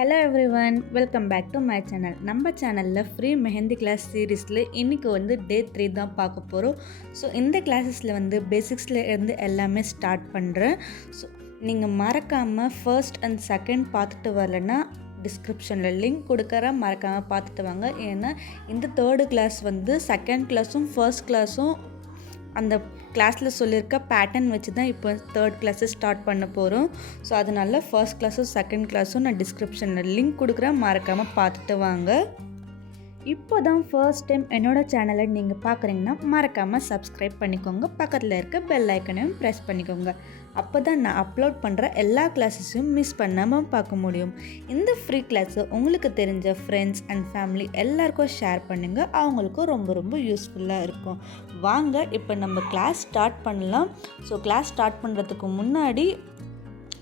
Hello everyone, welcome back to my channel. நம்ம சேனலில் free mehndi class சீரீஸில் இன்றைக்கி வந்து டே 3 தான் பார்க்க போகிறோம். ஸோ இந்த கிளாஸஸில் வந்து பேசிக்ஸில் இருந்து எல்லாமே ஸ்டார்ட் பண்ணுறேன். ஸோ நீங்கள் மறக்காமல் ஃபர்ஸ்ட் அண்ட் செகண்ட் பார்த்துட்டு வரலன்னா டிஸ்கிரிப்ஷனில் லிங்க் கொடுக்குறேன், மறக்காமல் பார்த்துட்டு வாங்க. ஏன்னா இந்த தேர்டு கிளாஸ் வந்து செகண்ட் கிளாஸும் ஃபர்ஸ்ட் கிளாஸும் அந்த கிளாஸில் சொல்லியிருக்க பேட்டர்ன் வச்சு தான் இப்போ தேர்ட் கிளாஸை ஸ்டார்ட் பண்ண போகிறோம். ஸோ அதனால ஃபர்ஸ்ட் கிளாஸும் செகண்ட் கிளாஸும் நான் டிஸ்கிரிப்ஷனில் லிங்க் கொடுக்குறேன், மறக்காமல் பார்த்துட்டு வாங்க. இப்போ தான் ஃபர்ஸ்ட் டைம் என்னோடய சேனலை நீங்கள் பார்க்குறீங்கன்னா மறக்காமல் சப்ஸ்கிரைப் பண்ணிக்கோங்க, பக்கத்தில் இருக்க பெல் ஐக்கனையும் ப்ரெஸ் பண்ணிக்கோங்க. அப்போ தான் நான் அப்லோட் பண்ணுற எல்லா கிளாஸஸையும் மிஸ் பண்ணாமல் பார்க்க முடியும். இந்த ஃப்ரீ கிளாஸை உங்களுக்கு தெரிஞ்ச ஃப்ரெண்ட்ஸ் அண்ட் ஃபேமிலி எல்லாருக்கும் ஷேர் பண்ணுங்கள், அவங்களுக்கும் ரொம்ப ரொம்ப யூஸ்ஃபுல்லாக இருக்கும். வாங்க இப்போ நம்ம கிளாஸ் ஸ்டார்ட் பண்ணலாம். ஸோ கிளாஸ் ஸ்டார்ட் பண்ணுறதுக்கு முன்னாடி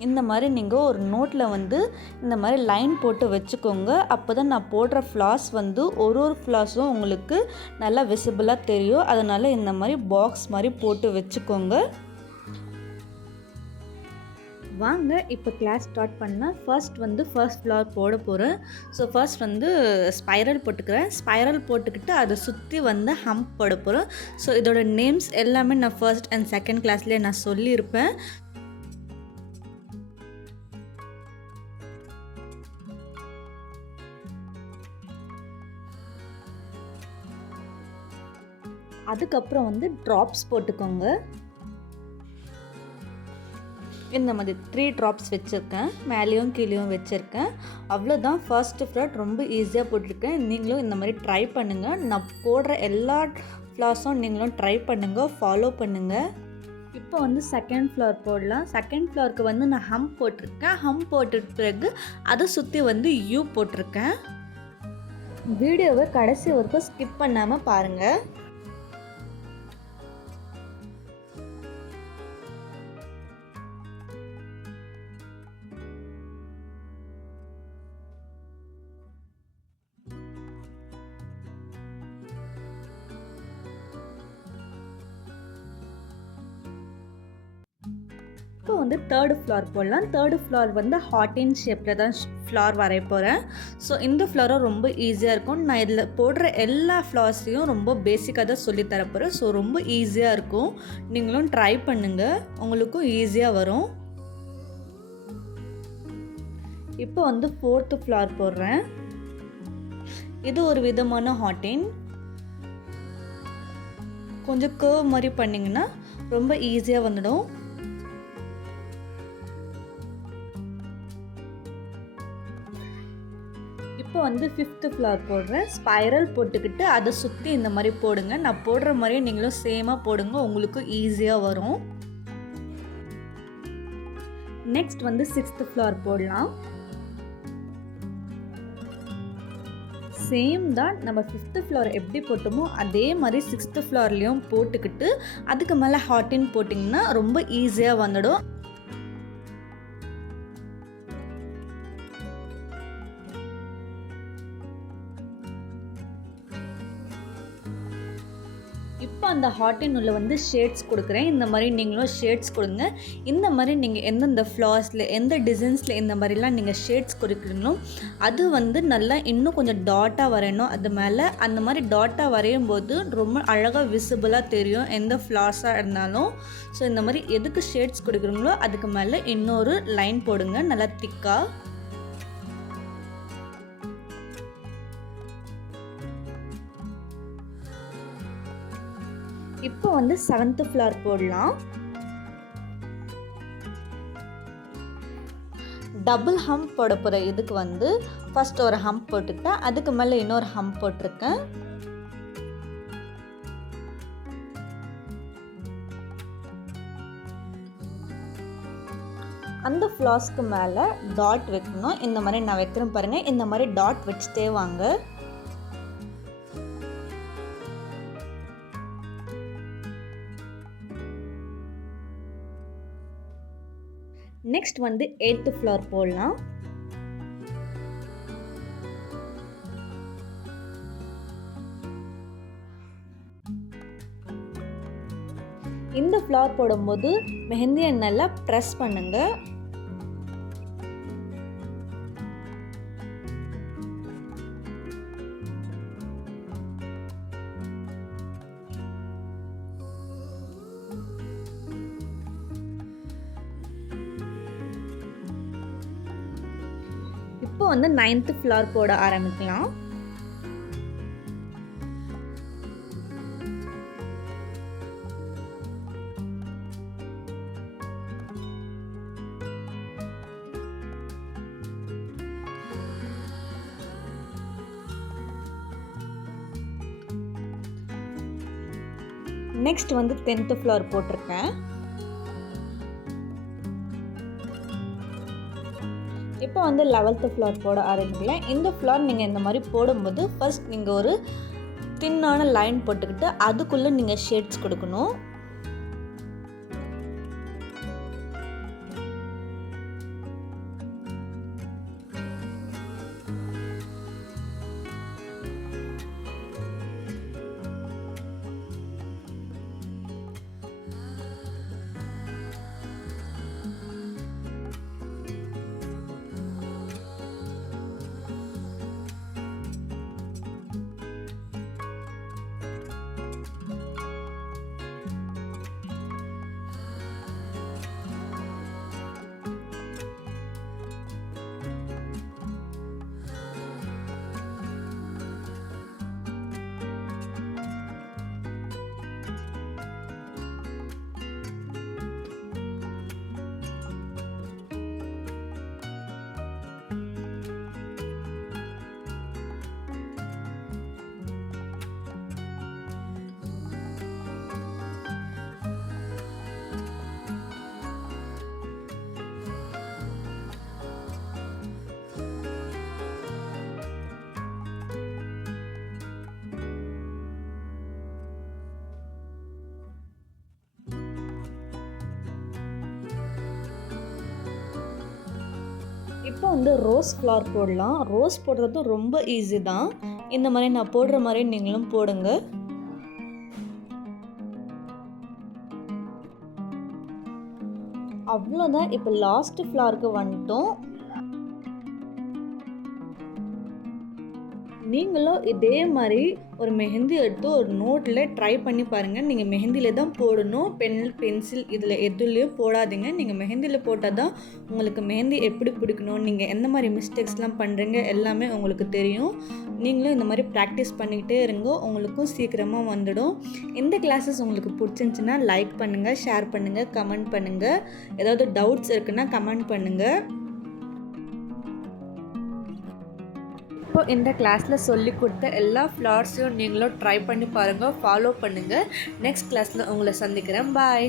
இந்த மாதிரி நீங்கள் ஒரு நோட்டில் வந்து இந்த மாதிரி லைன் போட்டு வச்சுக்கோங்க. அப்போ தான் நான் போடுற ஃப்ளாஸ் வந்து ஒரு ஃப்ளாஸும் உங்களுக்கு நல்லா விசிபிளாக தெரியும். அதனால் இந்த மாதிரி பாக்ஸ் மாதிரி போட்டு வச்சுக்கோங்க. வாங்க இப்போ கிளாஸ் ஸ்டார்ட் பண்ணால் ஃபர்ஸ்ட் ஃப்ளார் போட போகிறேன். ஸோ ஃபர்ஸ்ட் வந்து ஸ்பைரல் போட்டுக்கிறேன். ஸ்பைரல் போட்டுக்கிட்டு அதை சுற்றி வந்து ஹம்ப் போட போகிறேன். ஸோ இதோட நேம்ஸ் எல்லாமே நான் ஃபர்ஸ்ட் அண்ட் செகண்ட் கிளாஸ்லேயே நான் சொல்லியிருப்பேன். அதுக்கப்புறம் வந்து ட்ராப்ஸ் போட்டுக்கோங்க. இந்த மாதிரி 3 ட்ராப்ஸ் வச்சுருக்கேன், மேலேயும் கீழேயும் வச்சுருக்கேன். அவ்வளோதான். ஃபர்ஸ்ட் ஃப்ளார் ரொம்ப ஈஸியாக போட்டிருக்கேன். நீங்களும் இந்த மாதிரி ட்ரை பண்ணுங்கள். நான் போடுற எல்லா ஃப்ளாஸும் நீங்களும் ட்ரை பண்ணுங்கள், ஃபாலோ பண்ணுங்கள். இப்போ வந்து செகண்ட் ஃப்ளார் போடலாம். செகண்ட் ஃப்ளாருக்கு வந்து நான் ஹம்ப் போட்டிருக்கேன். ஹம்ப் போட்ட பிறகு அதை சுற்றி வந்து யூ போட்டிருக்கேன். வீடியோவை கடைசி வரைக்கும் ஸ்கிப் பண்ணாமல் பாருங்கள். இப்போ வந்து தேர்டு ஃப்ளார் போடலாம். தேர்டு ஃப்ளார் வந்து ஹார்டின் ஷேப்பில் தான் ஃப்ளார் வரைய போகிறேன். ஸோ இந்த ஃப்ளாரும் ரொம்ப ஈஸியாக இருக்கும். நான் இதில் போடுற எல்லா ஃப்ளார்ஸையும் ரொம்ப பேசிக்காக தான் சொல்லித்தர போகிறேன். ஸோ ரொம்ப ஈஸியாக இருக்கும். நீங்களும் ட்ரை பண்ணுங்கள், உங்களுக்கும் ஈஸியாக வரும். இப்போ வந்து ஃபோர்த்து ஃப்ளார் போடுறேன். இது ஒரு விதமான ஹார்டின். கொஞ்சம் கர்வ் மாதிரி பண்ணிங்கன்னா ரொம்ப ஈஸியாக வந்துடும். இப்போ வந்து ஃபிஃப்த்து ஃப்ளார் போடுறேன். ஸ்பைரல் போட்டுக்கிட்டு அதை சுற்றி இந்த மாதிரி போடுங்க. நான் போடுற மாதிரியே நீங்களும் சேமாக போடுங்க, உங்களுக்கு ஈஸியாக வரும். நெக்ஸ்ட் வந்து 6th ஃப்ளார் போடலாம். சேம் தான், நம்ம 5th ஃப்ளார் எப்படி போட்டோமோ அதே மாதிரி 6th ஃப்ளார்லேயும் போட்டுக்கிட்டு அதுக்கு மேலே ஹார்டின் போட்டிங்கன்னா ரொம்ப ஈஸியாக வந்துடும். இப்போ அந்த ஹார்டின் உள்ள வந்து ஷேட்ஸ் கொடுக்குறேன். இந்த மாதிரி நீங்களும் ஷேட்ஸ் கொடுங்க. இந்த மாதிரி நீங்கள் எந்தெந்த ஃப்ளார்ஸில் எந்த டிசைன்ஸில் இந்த மாதிரிலாம் நீங்கள் ஷேட்ஸ் கொடுக்குறீங்களோ அது வந்து நல்லா இன்னும் கொஞ்சம் டாட்டாக வரையணும். அது மேலே அந்த மாதிரி டாட்டாக வரையும் போது ரொம்ப அழகாக விசிபிளாக தெரியும் எந்த ஃப்ளார்ஸாக இருந்தாலும். ஸோ இந்த மாதிரி எதுக்கு ஷேட்ஸ் கொடுக்குறீங்களோ அதுக்கு மேலே இன்னொரு லைன் போடுங்க, நல்லா திக்காக. இப்போ வந்து 7th ஃப்ளார் போடலாம். டபுள் ஹம்ப் போட போகிற இதுக்கு வந்து ஃபர்ஸ்ட் ஒரு ஹம்ப் போட்டுக்கிட்டேன், அதுக்கு மேலே இன்னொரு ஹம்ப் போட்டிருக்கேன். அந்த ஃப்ளாஸ்க்கு மேலே டாட் வைக்கணும். இந்த மாதிரி நான் வைக்கிறேன் பாருங்கள். இந்த மாதிரி டாட் வச்சுட்டே வாங்க. நெக்ஸ்ட் வந்து 8th ஃப்ளார் போடலாம். இந்த ஃப்ளார் போடும்போது மெஹந்தியை நல்லா ப்ரெஸ் பண்ணுங்கள். வந்து 9th ஃப்ளவர் போட ஆரம்பிக்கலாம். நெக்ஸ்ட் வந்து 10th ஃப்ளவர் போட்டிருக்கேன். இப்போ வந்து 11th ஃப்ளவர் போட ஆரம்பிக்கலாம். இந்த ஃப்ளவர் நீங்கள் இந்த மாதிரி போடும்போது ஃபர்ஸ்ட் நீங்கள் ஒரு தின்னான லைன் போட்டுக்கிட்டு அதுக்குள்ளே நீங்கள் ஷேட்ஸ் கொடுக்கணும். இப்போ வந்து ரோஸ் ஃப்ளவர் போடலாம். ரோஸ் போடுறது ரொம்ப ஈஸி தான். இந்த மாதிரி நான் போடுற மாதிரி நீங்களும் போடுங்க. அவ்வளோதான். இப்போ லாஸ்ட் ஃப்ளவருக்கு வந்துட்டோம். நீங்களும் இதே மாதிரி ஒரு மெஹந்தி எடுத்து ஒரு நோட்டில் ட்ரை பண்ணி பாருங்கள். நீங்கள் மெஹந்தியில் தான் போடணும். பென்சில் இதில் எதுலேயும் போடாதீங்க. நீங்கள் மெஹந்தியில் போட்டால் தான் உங்களுக்கு மெஹந்தி எப்படி பிடிக்கணும், நீங்கள் எந்த மாதிரி மிஸ்டேக்ஸ்லாம் பண்ணுறீங்க எல்லாமே உங்களுக்கு தெரியும். நீங்களும் இந்த மாதிரி ப்ராக்டிஸ் பண்ணிக்கிட்டே இருங்க. உங்களுக்கும் சீக்கிரமாக வந்துடும். இந்த கிளாஸஸ் உங்களுக்கு பிடிச்சிருந்துச்சின்னா லைக் பண்ணுங்கள், ஷேர் பண்ணுங்கள், கமெண்ட் பண்ணுங்கள். ஏதாவது டவுட்ஸ் இருக்குன்னா கமெண்ட் பண்ணுங்கள். இப்போ இந்த கிளாஸில் சொல்லி கொடுத்த எல்லா ஃப்ளவர்ஸையும் நீங்களும் ட்ரை பண்ணி பாருங்கள், ஃபாலோ பண்ணுங்கள். நெக்ஸ்ட் கிளாஸில் உங்களை சந்திக்கிறேன். பாய்.